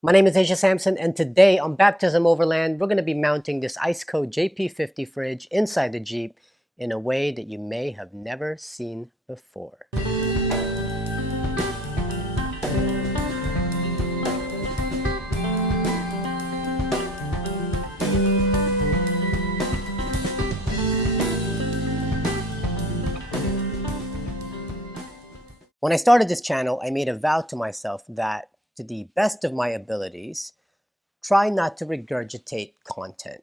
My name is Asia Sampson, and today on Baptism Overland, we're going to be mounting this Ice Code JP50 fridge inside the Jeep in a way that you may have never seen before. When I started this channel, I made a vow to myself that, to the best of my abilities, try not to regurgitate content,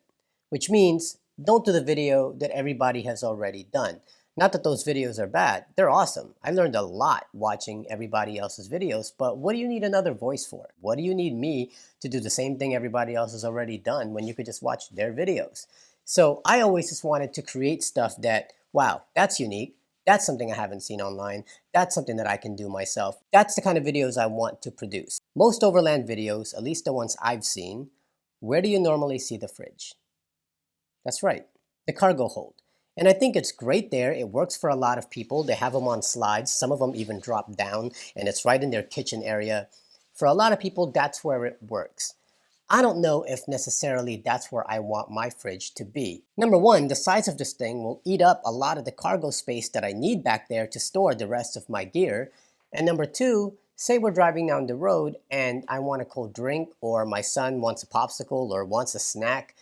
which means don't do the video that everybody has already done. Not that those videos are bad, they're awesome. I learned a lot watching everybody else's videos, but what do you need another voice for? What do you need me to do the same thing everybody else has already done when you could just watch their videos? So I always just wanted to create stuff that, wow, that's unique. That's something I haven't seen online. That's something that I can do myself. That's the kind of videos I want to produce. Most overland videos, at least the ones I've seen, where do you normally see the fridge? That's right, the cargo hold. And I think it's great there. It works for a lot of people. They have them on slides. Some of them even drop down and it's right in their kitchen area. For a lot of people, that's where it works. I don't know if necessarily that's where I want my fridge to be. Number one, the size of this thing will eat up a lot of the cargo space that I need back there to store the rest of my gear. And number two, say we're driving down the road and I want a cold drink, or my son wants a popsicle or wants a snack,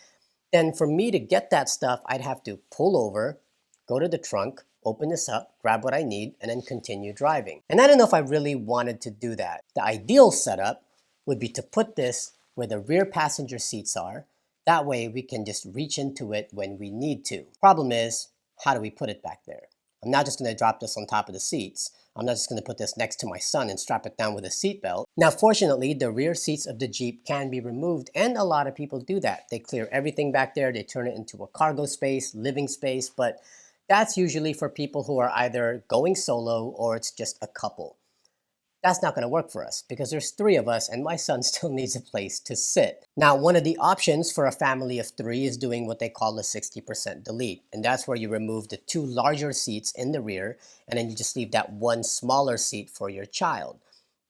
then for me to get that stuff, I'd have to pull over, go to the trunk, open this up, grab what I need, and then continue driving. And I don't know if I really wanted to do that. The ideal setup would be to put this where the rear passenger seats are. That way we can just reach into it when we need to. Problem is, how do we put it back there? I'm not just going to drop this on top of the seats. I'm not just going to put this next to my son and strap it down with a seatbelt. Now, fortunately, the rear seats of the Jeep can be removed, and a lot of people do that. They clear everything back there. They turn it into a cargo space, living space, but that's usually for people who are either going solo or it's just a couple. That's not going to work for us because there's three of us and my son still needs a place to sit. Now, one of the options for a family of three is doing what they call a 60% delete. And that's where you remove the two larger seats in the rear and then you just leave that one smaller seat for your child.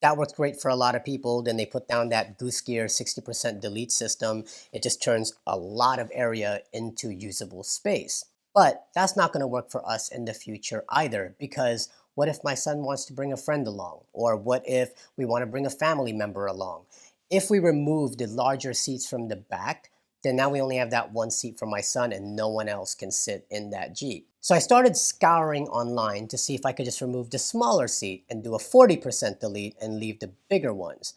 That works great for a lot of people. Then they put down that Goose Gear 60% delete system. It just turns a lot of area into usable space. But that's not going to work for us in the future either, because what if my son wants to bring a friend along? Or what if we want to bring a family member along? If we remove the larger seats from the back, then now we only have that one seat for my son and no one else can sit in that Jeep. So I started scouring online to see if I could just remove the smaller seat and do a 40% delete and leave the bigger ones.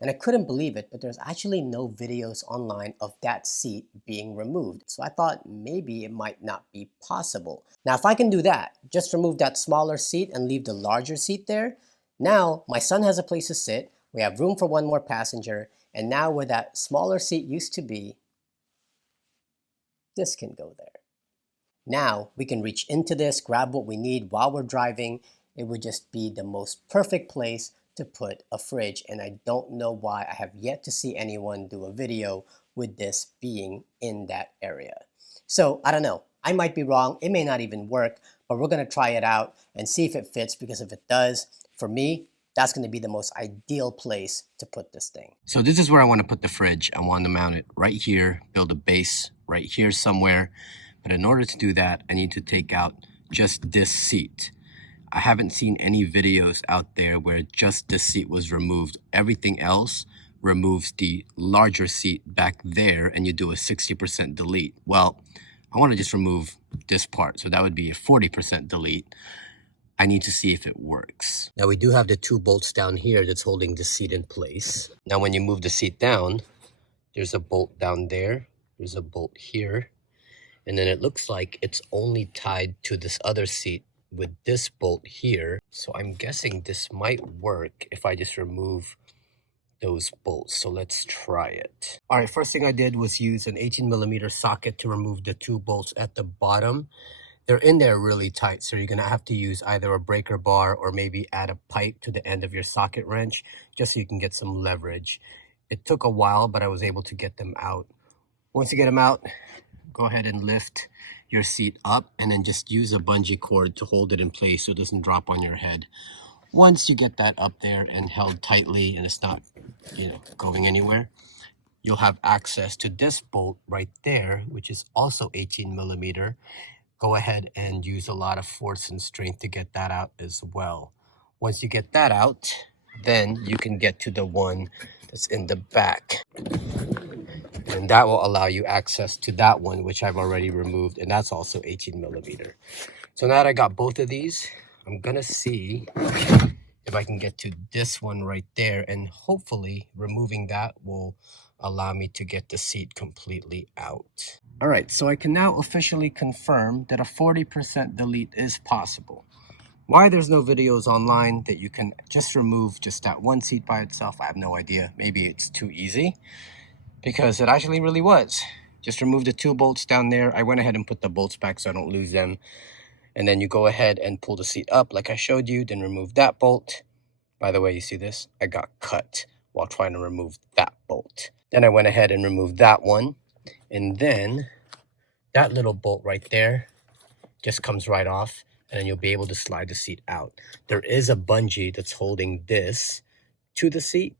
And I couldn't believe it, but there's actually no videos online of that seat being removed. So I thought maybe it might not be possible. Now, if I can do that, just remove that smaller seat and leave the larger seat there, now my son has a place to sit, we have room for one more passenger, and now where that smaller seat used to be, this can go there. Now we can reach into this, grab what we need while we're driving. It would just be the most perfect place to put a fridge, and I don't know why I have yet to see anyone do a video with this being in that area. So I don't know, I might be wrong, it may not even work, but we're going to try it out and see if it fits, because if it does, for me, that's going to be the most ideal place to put this thing. So this is where I want to put the fridge. I want to mount it right here, build a base right here somewhere, but in order to do that, I need to take out just this seat. I haven't seen any videos out there where just this seat was removed. Everything else removes the larger seat back there and you do a 60% delete. Well, I want to just remove this part. So that would be a 40% delete. I need to see if it works. Now we do have the two bolts down here that's holding the seat in place. Now when you move the seat down, there's a bolt down there. There's a bolt here. And then it looks like it's only tied to this other seat with this bolt here. So I'm guessing this might work if I just remove those bolts. So let's try it. All right, first thing I did was use an 18mm socket to remove the two bolts at the bottom. They're in there really tight, so you're gonna have to use either a breaker bar or maybe add a pipe to the end of your socket wrench just so you can get some leverage. It took a while, but I was able to get them out. Once you get them out, go ahead and lift your seat up and then just use a bungee cord to hold it in place so it doesn't drop on your head. Once you get that up there and held tightly and it's not, going anywhere, you'll have access to this bolt right there, which is also 18 millimeter. Go ahead and use a lot of force and strength to get that out as well. Once you get that out, then you can get to the one that's in the back. And that will allow you access to that one, which I've already removed, and that's also 18 millimeter. So now that I got both of these, I'm gonna see if I can get to this one right there, and hopefully removing that will allow me to get the seat completely out. All right, so I can now officially confirm that a 40% delete is possible. Why there's no videos online that you can just remove just that one seat by itself, I have no idea. Maybe it's too easy, because it actually really was. Just remove the 2 bolts down there. I went ahead and put the bolts back so I don't lose them. And then you go ahead and pull the seat up like I showed you, then remove that bolt. By the way, you see this? I got cut while trying to remove that bolt. Then I went ahead and removed that one. And then that little bolt right there just comes right off, and then you'll be able to slide the seat out. There is a bungee that's holding this to the seat.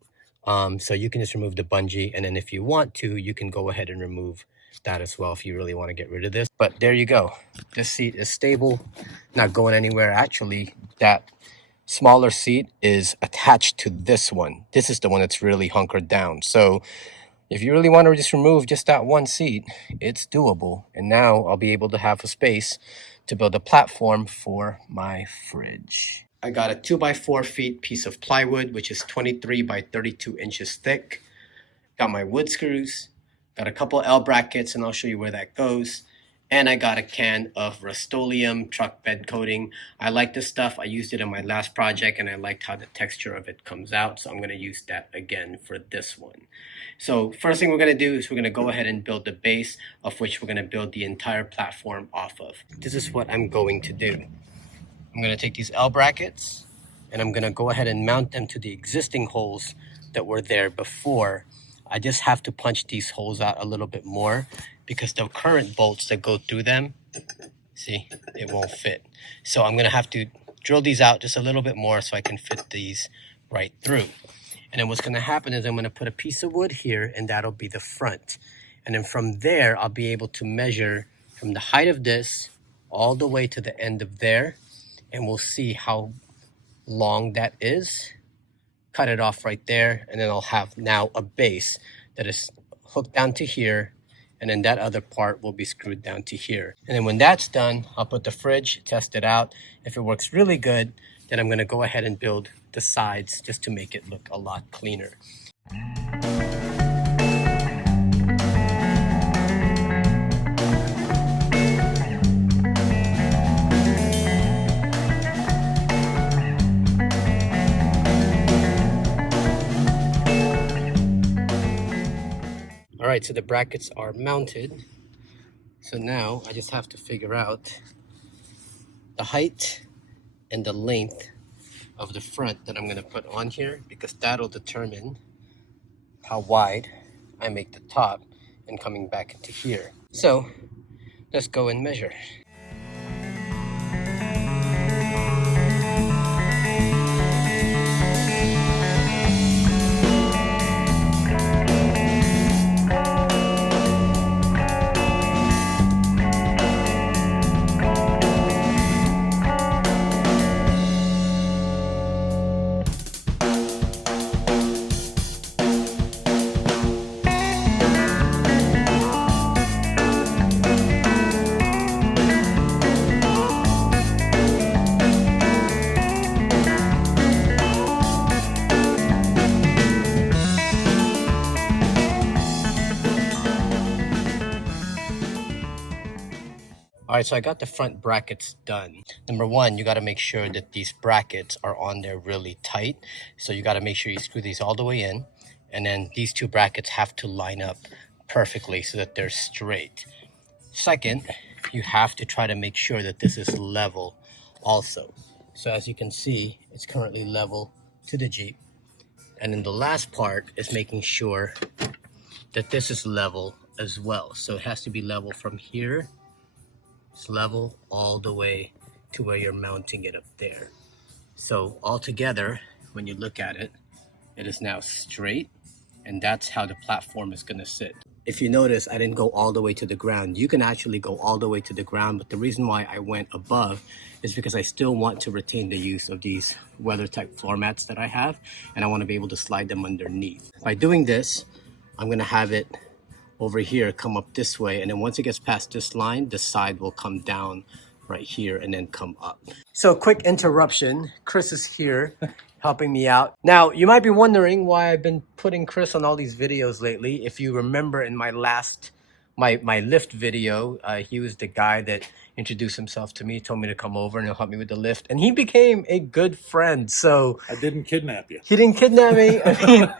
So you can just remove the bungee, and then if you want to, you can go ahead and remove that as well if you really want to get rid of this. But there you go. This seat is stable, not going anywhere. Actually, that smaller seat is attached to this one. This is the one that's really hunkered down. So if you really want to just remove just that one seat, it's doable. And now I'll be able to have a space to build a platform for my fridge. I got a 2x4 feet piece of plywood, which is 23 by 32 inches thick. Got my wood screws, got a couple L brackets, and I'll show you where that goes. And I got a can of Rust-Oleum truck bed coating. I like this stuff. I used it in my last project and I liked how the texture of it comes out. So I'm gonna use that again for this one. So first thing we're gonna do is we're gonna go ahead and build the base, of which we're gonna build the entire platform off of. This is what I'm going to do. I'm gonna take these L brackets and I'm gonna go ahead and mount them to the existing holes that were there before. I just have to punch these holes out a little bit more because the current bolts that go through them, see, it won't fit. So I'm gonna have to drill these out just a little bit more so I can fit these right through. And then what's gonna happen is I'm gonna put a piece of wood here and that'll be the front. And then from there, I'll be able to measure from the height of this all the way to the end of there. And we'll see how long that is. Cut it off right there, and then I'll have now a base that is hooked down to here, and then that other part will be screwed down to here. And then when that's done, I'll put the fridge, test it out. If it works really good, then I'm gonna go ahead and build the sides just to make it look a lot cleaner. All right, so the brackets are mounted. So now I just have to figure out the height and the length of the front that I'm gonna put on here, because that'll determine how wide I make the top and coming back into here. So let's go and measure. All right, so I got the front brackets done. Number one, you got to make sure that these brackets are on there really tight. So you got to make sure you screw these all the way in. And then these 2 brackets have to line up perfectly so that they're straight. Second, you have to try to make sure that this is level also. So as you can see, it's currently level to the Jeep. And then the last part is making sure that this is level as well. So it has to be level from here. It's level all the way to where you're mounting it up there. So altogether, when you look at it, it is now straight, and that's how the platform is gonna sit. If you notice, I didn't go all the way to the ground. You can actually go all the way to the ground, but the reason why I went above is because I still want to retain the use of these WeatherTech floor mats that I have, and I want to be able to slide them underneath. By doing this, I'm gonna have it over here come up this way, and then once it gets past this line, the side will come down right here and then come up. So quick interruption. Chris is here helping me out. Now, you might be wondering why I've been putting Chris on all these videos lately. If you remember in my last, my lift video, he was the guy that introduced himself to me, told me to come over and he'll help me with the lift. And he became a good friend. So I didn't kidnap you. he didn't kidnap me. I mean,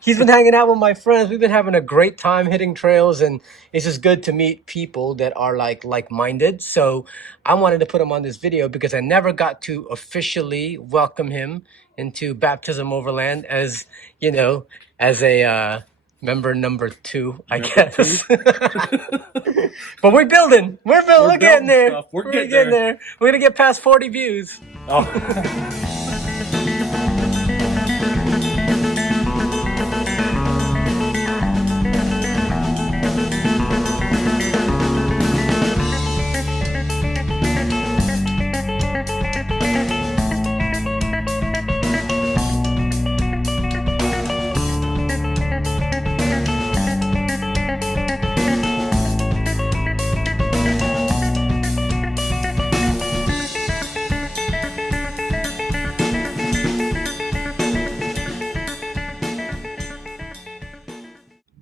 he's been hanging out with my friends. We've been having a great time hitting trails, and it's just good to meet people that are like-minded. So I wanted to put him on this video because I never got to officially welcome him into Baptism Overland as, you know, as a member number 2, I guess. But we're building. We're getting there. Stuff. We're getting there. We're gonna get past 40 views. Oh.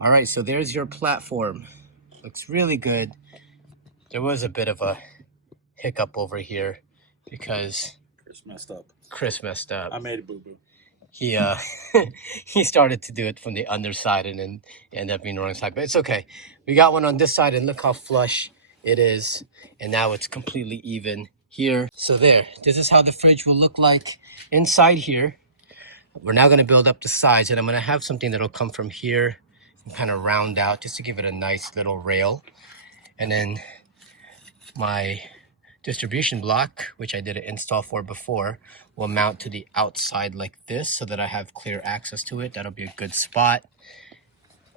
All right, so there's your platform. Looks really good. There was a bit of a hiccup over here because Chris messed up. I made a boo-boo. He he started to do it from the underside and then ended up being the wrong side, but it's okay. We got one on this side and look how flush it is, and now it's completely even here. So there, this is how the fridge will look like inside here. We're now going to build up the sides, and I'm going to have something that'll come from here and kind of round out just to give it a nice little rail. And then my distribution block, which I did an install for before, will mount to the outside like this so that I have clear access to it. That'll be a good spot.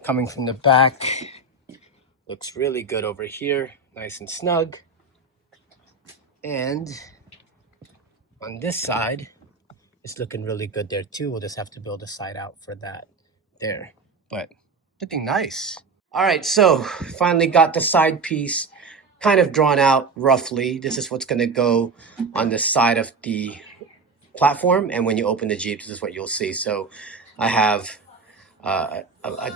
Coming from the back, looks really good over here, nice and snug. And on this side, it's looking really good there too. We'll just have to build a side out for that there, but looking nice. All right, so finally got the side piece kind of drawn out roughly. This is what's gonna go on the side of the platform, and when you open the Jeep, this is what you'll see. So I have a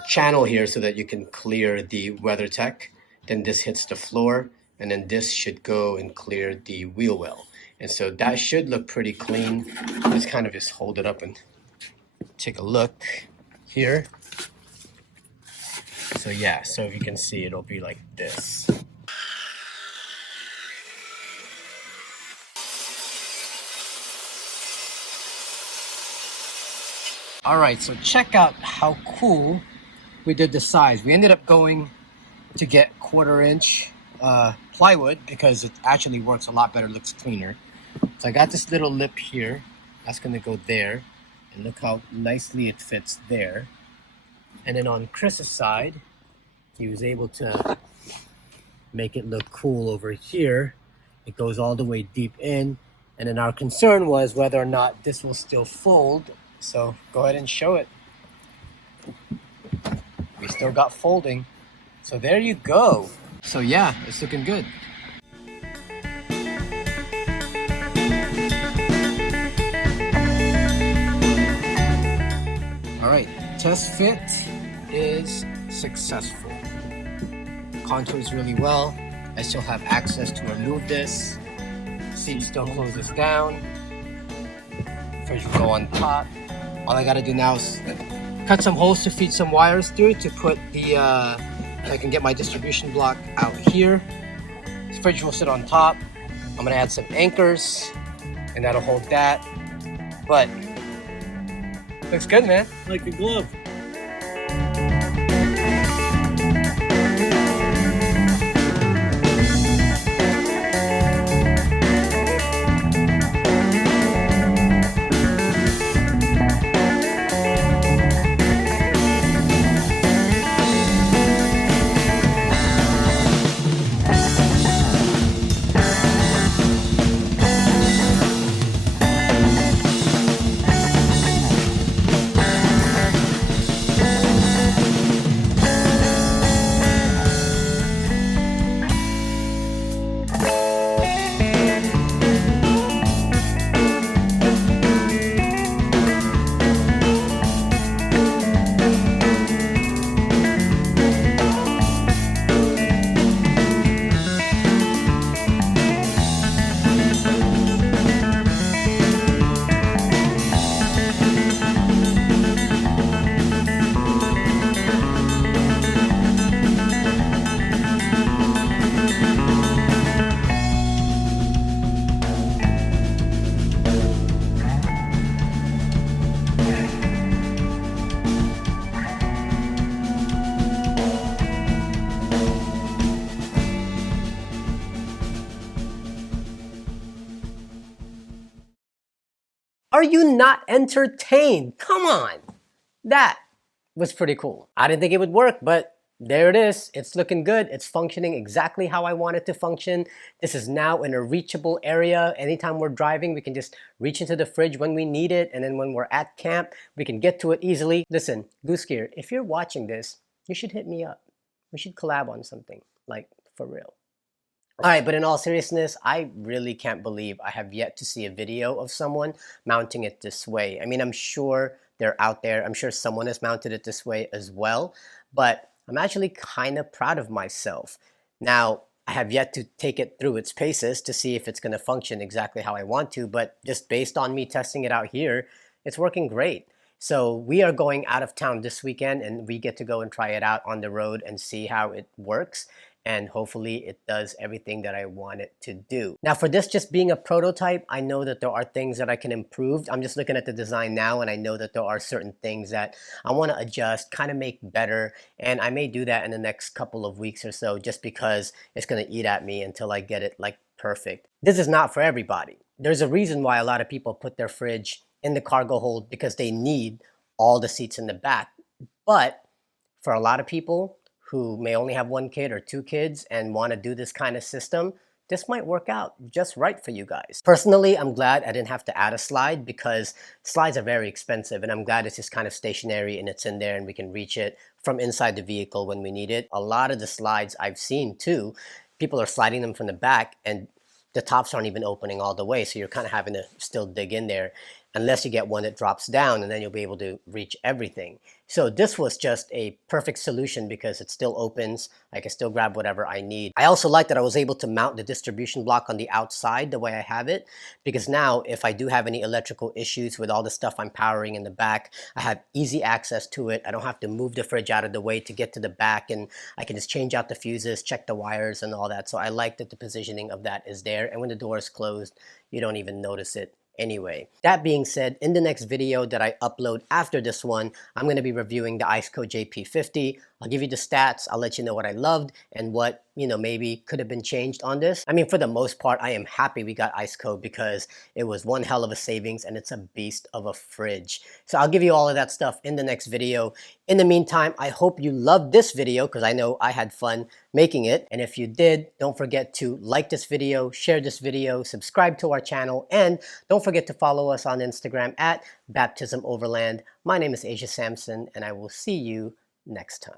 channel here so that you can clear the WeatherTech. Then this hits the floor, and then this should go and clear the wheel well. And so that should look pretty clean. Let's kind of just hold it up and take a look here. So yeah, so if you can see, it'll be like this. All right, so check out how cool we did the size. We ended up going to get 1/4" plywood because it actually works a lot better, looks cleaner. So I got this little lip here. That's gonna go there. And look how nicely it fits there. And then on Chris's side, he was able to make it look cool over here. It goes all the way deep in. And then our concern was whether or not this will still fold. So go ahead and show it. We still got folding. So there you go. So yeah, it's looking good. All right, test fit is successful. Contours really well. I still have access to remove this. Seat still closes down. Fridge will go on top. All I gotta do now is cut some holes to feed some wires through to put the, I can get my distribution block out here. The fridge will sit on top. I'm gonna add some anchors and that'll hold that. But looks good, man. Like a glove. Are you not entertained? Come on. That was pretty cool. I didn't think it would work, but there it is. It's looking good. It's functioning exactly how I want it to function. This is now in a reachable area. Anytime we're driving, we can just reach into the fridge when we need it. And then when we're at camp, we can get to it easily. Listen, Goose Gear, if you're watching this, you should hit me up. We should collab on something, like for real. All right, but in all seriousness, I really can't believe I have yet to see a video of someone mounting it this way. I mean, I'm sure they're out there. I'm sure someone has mounted it this way as well, but I'm actually kind of proud of myself. Now, I have yet to take it through its paces to see if it's going to function exactly how I want to, but just based on me testing it out here, it's working great. So we are going out of town this weekend and we get to go and try it out on the road and see how it works. And hopefully it does everything that I want it to do. Now for this just being a prototype, I know that there are things that I can improve. I'm just looking at the design now and I know that there are certain things that I want to adjust, kind of make better. And I may do that in the next couple of weeks or so just because it's going to eat at me until I get it like perfect. This is not for everybody. There's a reason why a lot of people put their fridge in the cargo hold because they need all the seats in the back. But for a lot of people who may only have one kid or two kids and want to do this kind of system, this might work out just right for you guys. Personally, I'm glad I didn't have to add a slide because slides are very expensive, and I'm glad it's just kind of stationary and it's in there and we can reach it from inside the vehicle when we need it. A lot of the slides I've seen too, people are sliding them from the back and the tops aren't even opening all the way, so you're kind of having to still dig in there unless you get one that drops down, and then you'll be able to reach everything. So this was just a perfect solution because it still opens. I can still grab whatever I need. I also like that I was able to mount the distribution block on the outside the way I have it, because now if I do have any electrical issues with all the stuff I'm powering in the back, I have easy access to it. I don't have to move the fridge out of the way to get to the back, and I can just change out the fuses, check the wires and all that. So I like that the positioning of that is there, and when the door is closed, you don't even notice it anyway. That being said, in the next video that I upload after this one, I'm going to be reviewing the IceCo JP50. I'll give you the stats. I'll let you know what I loved and what, maybe could have been changed on this. I mean, for the most part, I am happy we got IceCo because it was one hell of a savings and it's a beast of a fridge. So I'll give you all of that stuff in the next video. In the meantime, I hope you loved this video because I know I had fun making it. And if you did, don't forget to like this video, share this video, subscribe to our channel, and don't forget to follow us on Instagram at Baptism Overland. My name is Asia Sampson, and I will see you next time.